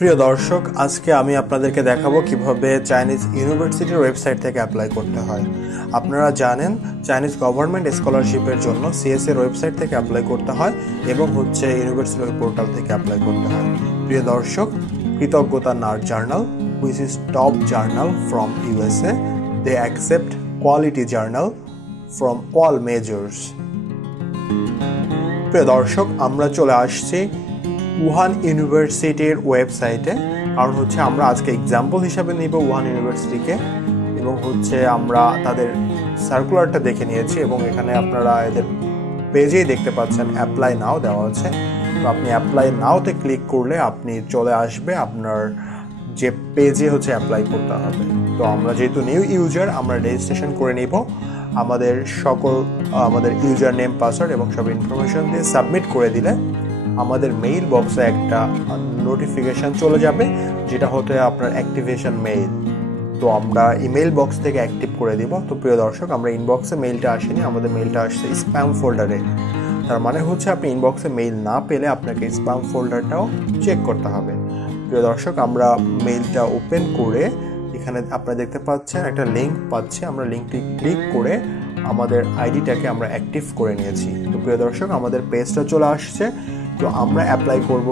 প্রিয় দর্শক, আজকে আমি আপনাদেরকে দেখাবো কিভাবে চাইনিজ ইউনিভার্সিটির ওয়েবসাইট থেকে অ্যাপ্লাই করতে হয়। আপনারা জানেন চাইনিজ গভর্নমেন্ট স্কলারশিপের জন্য সিএসসি এর ওয়েবসাইট থেকে অ্যাপ্লাই করতে হয় এবং ইউনিভার্সিটি পোর্টাল থেকে অ্যাপ্লাই করতে হয়। প্রিয় দর্শক, কৃতজ্ঞতা nerd journal, which is top journal from USA, they accept quality journal from all majors. প্রিয় দর্শক, আমরা চলে আসছি উহান ইউনিভার্সিটির ওয়েবসাইটে। কারণ আমরা আজকে এক্সাম্পল হিসাবে নিব উহান ইউনিভার্সিটিকে এবং আমরা তাদের সার্কুলারটা দেখে নিয়েছি এবং এখানে আপনারা এদের পেজেই দেখতে পাচ্ছেন অ্যাপ্লাই নাও দেওয়া আছে। তো আপনি অ্যাপ্লাই নাওতে ক্লিক করলে আপনি চলে আসবে আপনার যে পেজে অ্যাপ্লাই করতে হবে। তো আমরা যেহেতু নিউ ইউজার, আমরা রেজিস্ট্রেশন করে নিব। আমাদের ইউজার নেম, পাসওয়ার্ড এবং সব ইনফরমেশন দিয়ে সাবমিট করে দিলে আমাদের মেইল বক্সে একটা নোটিফিকেশন চলে যাবে, যেটা আপনার অ্যাক্টিভেশন মেইল। তো আমরা ইমেইল বক্স থেকে অ্যাক্টিভ করে দিব। তো প্রিয় দর্শক, আমরা ইনবক্সে মেইলটা আসেনি, আমাদের মেইলটা আসছে স্প্যাম ফোল্ডারে। তার মানে আপনি ইনবক্সে মেইল না পেলে আপনাকে স্প্যাম ফোল্ডারটাও চেক করতে হবে। প্রিয় দর্শক, আমরা মেইলটা ওপেন করে এখানে আপনারা দেখতে পাচ্ছেন একটা লিঙ্ক পাচ্ছি। আমরা লিঙ্কটি ক্লিক করে আমাদের আইডিটাকে আমরা অ্যাক্টিভ করে নিয়েছি। তো প্রিয় দর্শক, আমাদের পেজটা চলে আসছে। তো আমরা অ্যাপ্লাই করব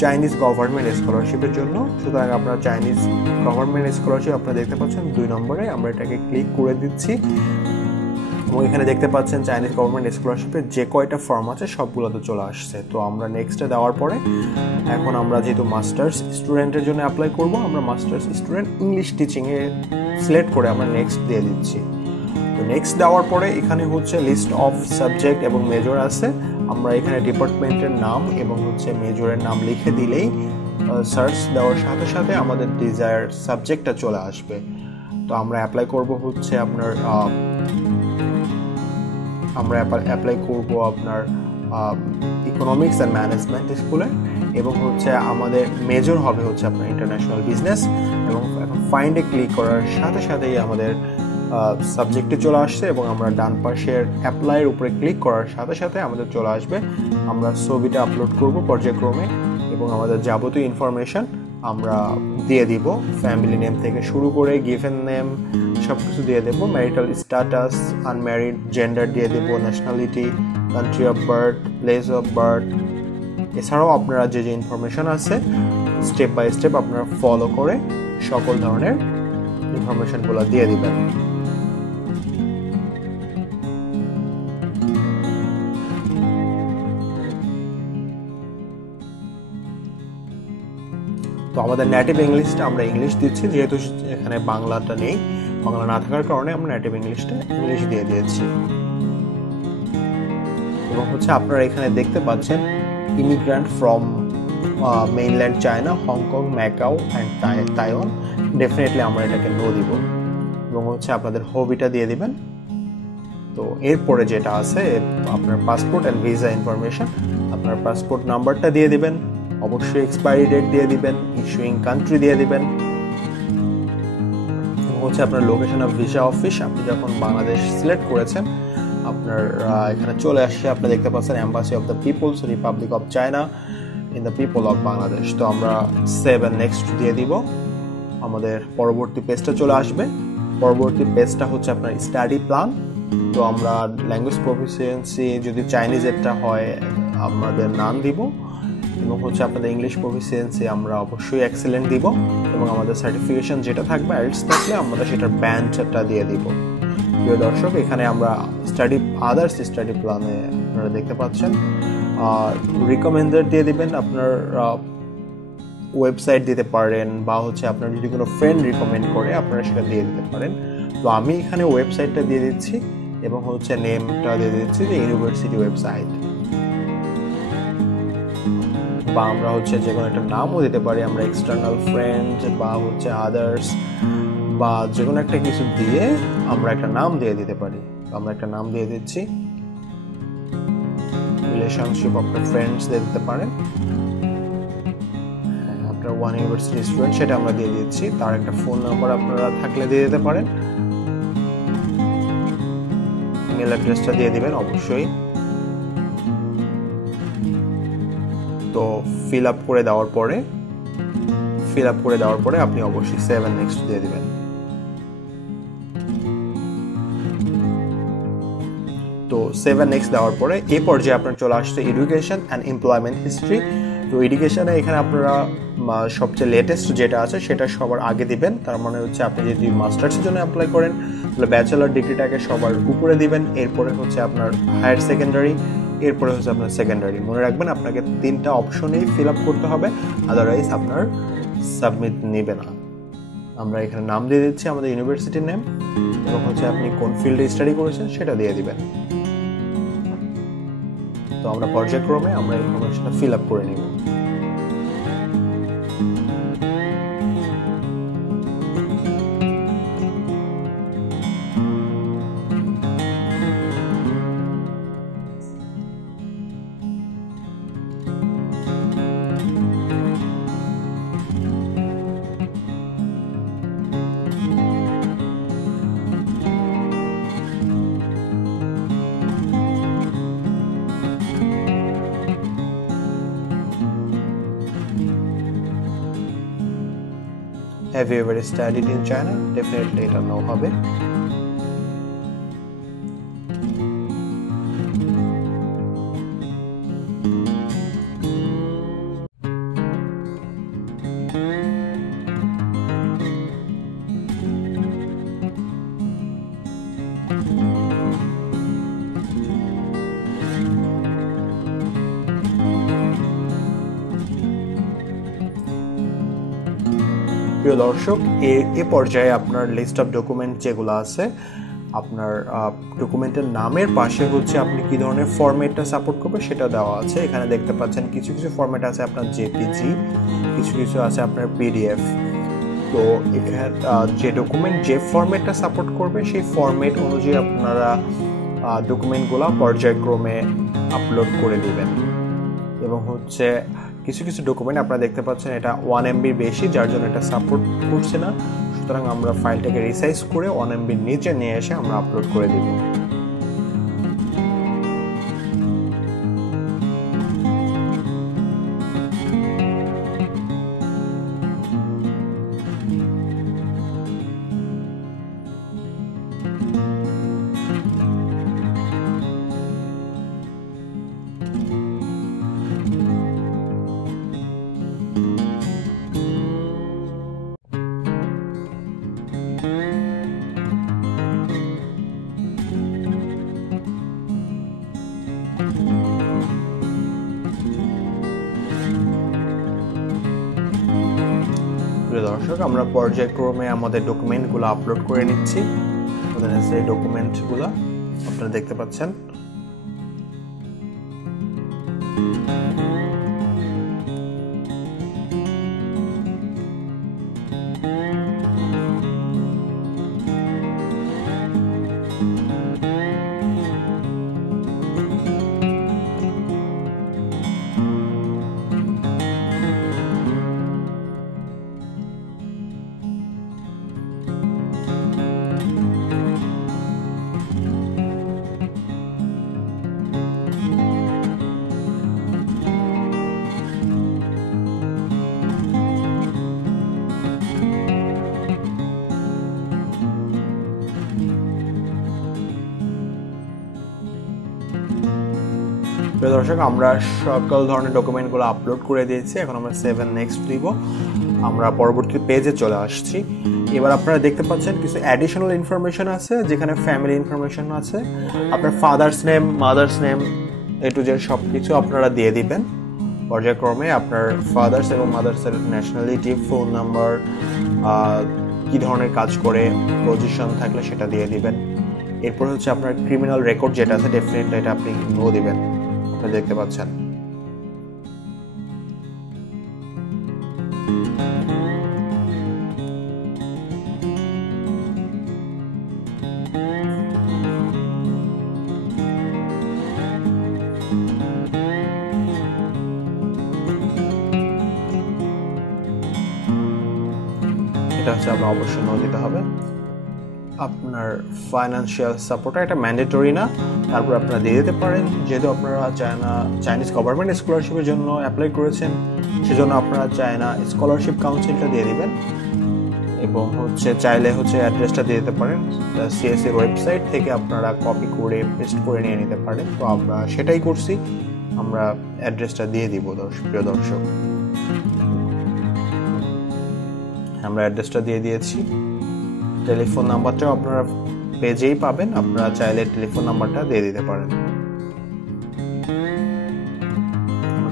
চাইনিজ গভর্নমেন্ট স্কলারশিপের জন্য। সুতরাং আপনারা চাইনিজ গভর্নমেন্ট স্কলারশিপ আপনারা দেখতে পাচ্ছেন 2 নম্বরে, আমরা এটাকে ক্লিক করে দিচ্ছি এবং এখানে দেখতে পাচ্ছেন চাইনিজ গভর্নমেন্ট স্কলারশিপের যে কয়টা ফর্ম আছে সবগুলোতে চলে আসছে। তো আমরা নেক্সটে দেওয়ার পরে এখন আমরা যেহেতু মাস্টার্স স্টুডেন্টের জন্য অ্যাপ্লাই করব, আমরা মাস্টার্স স্টুডেন্ট ইংলিশ টিচিংয়ে সিলেক্ট করে আমরা নেক্সট দিয়ে দিচ্ছি। তো নেক্সট দেওয়ার পরে এখানে লিস্ট অফ সাবজেক্ট এবং মেজর আছে। আমরা এখানে ডিপার্টমেন্টের নাম এবং মেজরের নাম লিখে দিলেই সার্চ দেওয়ার সাথে সাথে আমাদের ডিজায়ার সাবজেক্টটা চলে আসবে। তো আমরা অ্যাপ্লাই করব আপনার ইকোনমিক্স অ্যান্ড ম্যানেজমেন্ট স্কুলে এবং আমাদের মেজর হবে আপনার ইন্টারন্যাশনাল বিজনেস। এবং এখন ফাইন্ডে ক্লিক করার সাথে সাথেই আমাদের সাবজেক্টে চলে আসছে এবং আমরা ডান পাশের অ্যাপ্লাইয়ের উপরে ক্লিক করার সাথে সাথে আমাদের চলে আসবে। আমরা ছবিটা আপলোড করব পর্যায়ক্রমে এবং আমাদের যাবতীয় ইনফরমেশন আমরা দিয়ে দিব, ফ্যামিলি নেম থেকে শুরু করে গিভেন নেম সব কিছু দিয়ে দেব, ম্যারিটাল স্ট্যাটাস, আনম্যারিড, জেন্ডার দিয়ে দেব, nationality, country of birth, place of birth. এছাড়াও আপনারা যে ইনফরমেশন আছে স্টেপ বাই স্টেপ আপনারা ফলো করে সকল ধরনের ইনফরমেশনগুলো দিয়ে দিবেন। তো আমাদের নেটিভ ইংলিশটা আমরা ইংলিশ দিচ্ছি, যেহেতু এখানে বাংলাটা নেই, বাংলা না থাকার কারণে আমরা নেটিভ ইংলিশটা ইংলিশ দিয়ে দিয়েছি। এবং আপনারা এখানে দেখতে পাচ্ছেন immigrant from mainland China, Hong Kong, Macau and Taiwan. Definitely আমরা এটাকে নো দিব এবং আপনাদের হবিটা দিয়ে দিবেন। তো এরপরে যেটা আছে আপনার পাসপোর্ট অ্যান্ড ভিসা ইনফরমেশন, আপনার পাসপোর্ট নাম্বারটা দিয়ে দিবেন, অবশ্যই এক্সপায়ারি ডেট দিয়ে দিবেন, ইস্যুইং কান্ট্রি দিয়ে দিবেন এবং আপনার লোকেশন অফ ভিসা অফিস। আপনি যখন বাংলাদেশ সিলেক্ট করেছেন আপনার এখানে চলে আসছে, আপনি দেখতে পাচ্ছেন embassy of the People's Republic of China in the people of Bangladesh. তো আমরা সেভ অ্যান্ড নেক্সট দিয়ে দিব। আমাদের পরবর্তী পেজটা চলে আসবে। পরবর্তী পেজটা আপনার স্টাডি প্ল্যান। তো আমরা ল্যাঙ্গুয়েজ প্রফিসিয়েন্সি যদি চাইনিজেরটা হয় আমাদের নাম দিব এবং আপনাদের ইংলিশ প্রফিসিয়েন্সি আমরা অবশ্যই এক্সেলেন্ট দিব এবং আমাদের সার্টিফিকেশন যেটা থাকবে আইএলটিএস থাকলে আমরা সেটার ব্যান্ডটা দিয়ে দিব। প্রিয় দর্শক, এখানে আমরা আদার্স স্টাডি প্ল্যানে আপনারা দেখতে পাচ্ছেন রিকমেন্ডেড দিয়ে দিবেন। আপনার ওয়েবসাইট দিতে পারেন বা আপনার যদি কোনো ফ্রেন্ড রিকমেন্ড করে আপনারা সেটা দিয়ে দিতে পারেন। তো আমি এখানে ওয়েবসাইটটা দিয়ে দিচ্ছি এবং নেমটা দিয়ে দিচ্ছি যে ইউনিভার্সিটি ওয়েবসাইট, বা আমরা যে কোনো একটা নামও দিতে পারি, আমরা এক্সটার্নাল ফ্রেন্ড বা আদার্স বা যে কোনো একটা কিছু দিয়ে আমরা একটা নাম দিয়ে দিতে পারি। আমরা একটা নাম দিয়ে দিচ্ছি, রিলেশনশিপ অফ দ্য ফ্রেন্ডস দিয়ে দিতে পারেন। আপনার ওয়ান ইউনিভার্সিটি স্টুডেন্ট সেটা আমরা দিয়ে দিচ্ছি। তার একটা ফোন নাম্বার আপনারা থাকলে দিয়ে দিতে পারেন, ইমেল অ্যাড্রেসটা দিয়ে দিবেন অবশ্যই। তো ফিল আপ করে দেওয়ার পরে ফিল আপ করে দেওয়ার পরে আপনি অবশ্যই সেভ এন্ড নেক্সট দিয়ে দিবেন। তো সেভ এন্ড নেক্সট দেওয়ার পরে এই পর্যায়ে আপনার চলে আসছে এডুকেশন অ্যান্ড এমপ্লয়মেন্ট হিস্ট্রি। তো এডুকেশনে এখানে আপনারা সবচেয়ে লেটেস্ট যেটা আছে সেটা সবার আগে দিবেন। তার মানে হচ্ছে আপনি যদি মাস্টার্সের জন্য অ্যাপ্লাই করেন তাহলে ব্যাচেলর ডিগ্রিটাকে সবার উপরে দিবেন, এরপরে হচ্ছে আপনার হায়ার সেকেন্ডারি, এরপরে হচ্ছে আপনার সেকেন্ডারি। মনে রাখবেন আপনাকে 3টা অপশনেই ফিল আপ করতে হবে, আদারওয়াইজ আপনার সাবমিট নেবে না। আমরা এখানে নাম দিয়ে দিচ্ছি আমাদের ইউনিভার্সিটির নেম এবং হচ্ছে আপনি কোন ফিল্ডে স্টাডি করেছেন সেটা দিয়ে দিবেন। তো আমরা পর্যায়ক্রমে আমরা ইনফরমেশনটা ফিল আপ করে নিব। Have you ever studied in China? Definitely এটা no হবে। প্রিয় দর্শক, এ পর্যায়ে আপনার লিস্ট অফ ডকুমেন্ট যেগুলো আছে, আপনার ডকুমেন্টের নামের পাশে হচ্ছে আপনি কি ধরনের ফরম্যাটটা সাপোর্ট করবে সেটা দেওয়া আছে। এখানে দেখতে পাচ্ছেন কিছু কিছু ফরম্যাট আছে আপনার জেপিজি, কিছু কিছু আছে আপনার পিডিএফ। তো এখানে যে ডকুমেন্ট যে ফরম্যাটটা সাপোর্ট করবে সেই ফরম্যাট অনুযায়ী আপনারা ডকুমেন্টগুলো পর্যায়ক্রমে আপলোড করে দিবেন। এবং হচ্ছে কিছু কিছু ডকুমেন্ট আপনারা দেখতে পাচ্ছেন এটা 1 MB বেশি, যার জন্য এটা সাপোর্ট করছে না। সুতরাং আমরা ফাইলটাকে রিসাইজ করে 1 MB নিচে নিয়ে এসে আমরা আপলোড করে দিব। দর্শক, আমরা পর্যায়ক্রমে আমাদের ডকুমেন্টগুলো আপলোড করে নিচ্ছি। আমাদের সেই ডকুমেন্টগুলো আপনারা দেখতে পাচ্ছেন। দর্শক, আমরা সকল ধরনের ডকুমেন্টগুলো আপলোড করে দিয়েছি। এখন আমরা সেভ এন্ড নেক্সট দিব। আমরা পরবর্তী পেজে চলে আসছি। এবার আপনারা দেখতে পাচ্ছেন কিছু অ্যাডিশনাল ইনফরমেশন আছে, যেখানে ফ্যামিলি ইনফরমেশন আছে, আপনার father's name, mother's name, A to Z সব কিছু আপনারা দিয়ে দিবেন পর্যায়ক্রমে। আপনার ফাদার্স এবং মাদার্সের ন্যাশনালিটি, ফোন নাম্বার, কী ধরনের কাজ করে, পজিশন থাকলে সেটা দিয়ে দিবেন। এরপর হচ্ছে আপনার ক্রিমিনাল রেকর্ড যেটা আছে ডেফিনেটলি এটা আপনি নো দিবেন। দেখতে পাচ্ছেন এটা হচ্ছে আপনার অবশ্যই নো দিতে হবে। আপনার ফাইন্যান্সিয়াল সাপোর্ট এটা ম্যান্ডেটরি না, তারপর আপনারা দিয়ে দিতে পারেন। যেহেতু আপনারা চাইনিজ গভর্নমেন্ট স্কলারশিপের জন্য অ্যাপ্লাই করেছেন, সেজন্য আপনারা চায়না স্কলারশিপ কাউন্সিলটা দিয়ে দিবেন, এবং চাইলে অ্যাড্রেসটা দিয়ে দিতে পারেন। সিএসসি ওয়েবসাইট থেকে আপনারা কপি করে পেস্ট করে নিয়ে নিতে পারেন। তো আমরা সেটাই করছি, আমরা অ্যাড্রেসটা দিয়ে দিব প্রিয় দর্শক। আমরা অ্যাড্রেসটা দিয়ে দিয়েছি। টেলিফোন নাম্বারটাও আপনারা পেজেই পাবেন, আপনারা চাইলে টেলিফোন নাম্বারটা দিয়ে দিতে পারেন।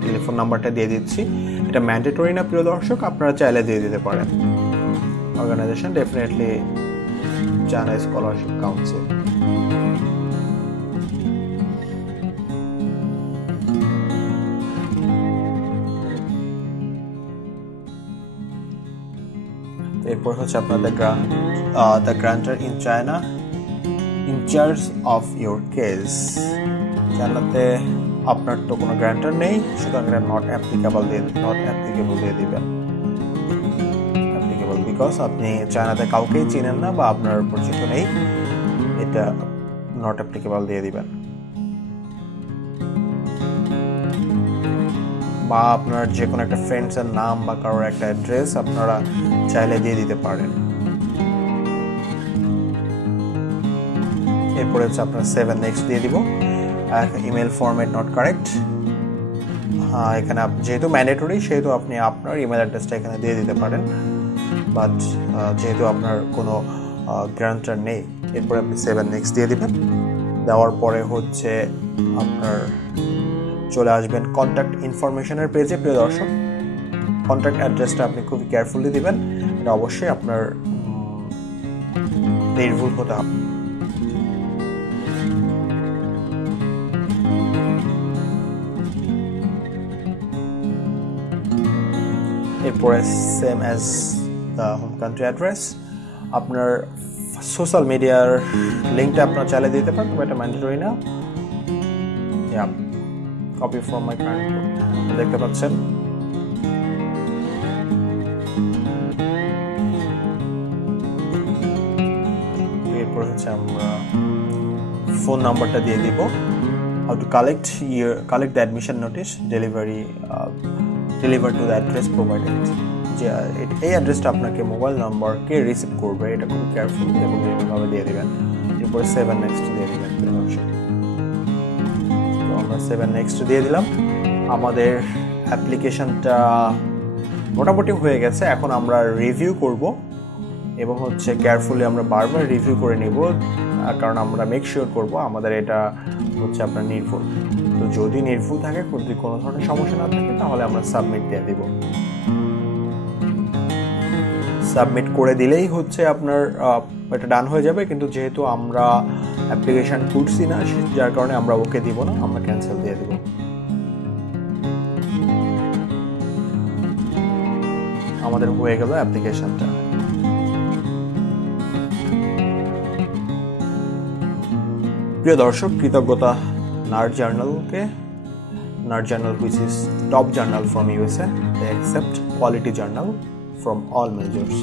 টেলিফোন নাম্বারটা দিয়ে দিচ্ছি। এটা ম্যান্ডেটরি না প্রিয় দর্শক, আপনারা চাইলে দিয়ে দিতে পারেন। Organisation definitely China scholarship council. এরপর আপনাদের the grantor in China in charge of your case. চায়নাতে আপনার তো কোনো গ্রান্টার নেই, সুতরাং নট অ্যাপ্লিকেবল দিয়ে দিবেন। অ্যাপ্লিকেবল বিকজ আপনি চায়নাতে কাউকেই চিনেন না বা আপনার পরিচিত নেই, এটা নট অ্যাপ্লিকেবল দিয়ে দিবেন। বা আপনার যে কোনো একটা ফ্রেন্ডসের নাম বা কারোর একটা অ্যাড্রেস আপনারা চাইলে দিয়ে দিতে পারেন। এরপরে আপনার 7 নেক্সট দিয়ে দিব। Email format not correct. এখানে যেহেতু ম্যান্ডেটরি, সেহেতু আপনি আপনার ইমেল অ্যাড্রেসটা এখানে দিয়ে দিতে পারেন, বাট যেহেতু আপনার কোনো গ্রান্টার নেই, এরপরে আপনি 7 নেক্সট দিয়ে দিবেন। দেওয়ার পরে আপনার চলে আসবেন কন্ট্যাক্ট ইনফরমেশনের পেজে। প্রিয় দর্শক, কন্ট্যাক্ট অ্যাড্রেসটা আপনি খুবই কেয়ারফুলি দিবেন, এটা অবশ্যই আপনার নির্ভুল হতে হবে। এরপরে same as the home country address, আপনার সোশ্যাল মিডিয়ার লিঙ্কটা আপনার চাইলে দিতে পারেন, এটা ম্যান্ডেটরি না। কপি ফ্রম মাই কারেন্ট, দেখতে পাচ্ছেন। এরপর আমরা ফোন নাম্বারটা দিয়ে দিব। How to collect the admission notice deliver to the address provided. যে এই অ্যাড্রেসটা আপনাকে মোবাইল নাম্বারকে রিসিভ করবে, এটা খুব কেয়ারফুল এবং এইভাবে দিয়ে দিবেন। এরপরে 7 নেক্সট দিয়ে দিবেন। তো আমরা 7 নেক্সট দিয়ে দিলাম। আমাদের অ্যাপ্লিকেশনটা মোটামুটি হয়ে গেছে। এখন আমরা রিভিউ করব এবং কেয়ারফুলি আমরা বারবার রিভিউ করে নিব, কারণ আমরা মেক শিওর করব আমাদের এটা আপনার নির্ভুল। তো যদি নির্ভুল থাকে, যদি কোনো ধরনের সমস্যা না থাকে, তাহলে আমরা সাবমিট দিয়ে দিব। সাবমিট করে দিলেই আপনার এটা ডান হয়ে যাবে। কিন্তু যেহেতু আমরা অ্যাপ্লিকেশন করছি না, যার কারণে আমরা ওকে দিব না, আমরা ক্যান্সেল দিয়ে দিব। আমাদের হয়ে গেল অ্যাপ্লিকেশনটা। প্রিয় দর্শক, কৃতজ্ঞতা nerd journal which is top journal from USA. They accept quality journal from all majors.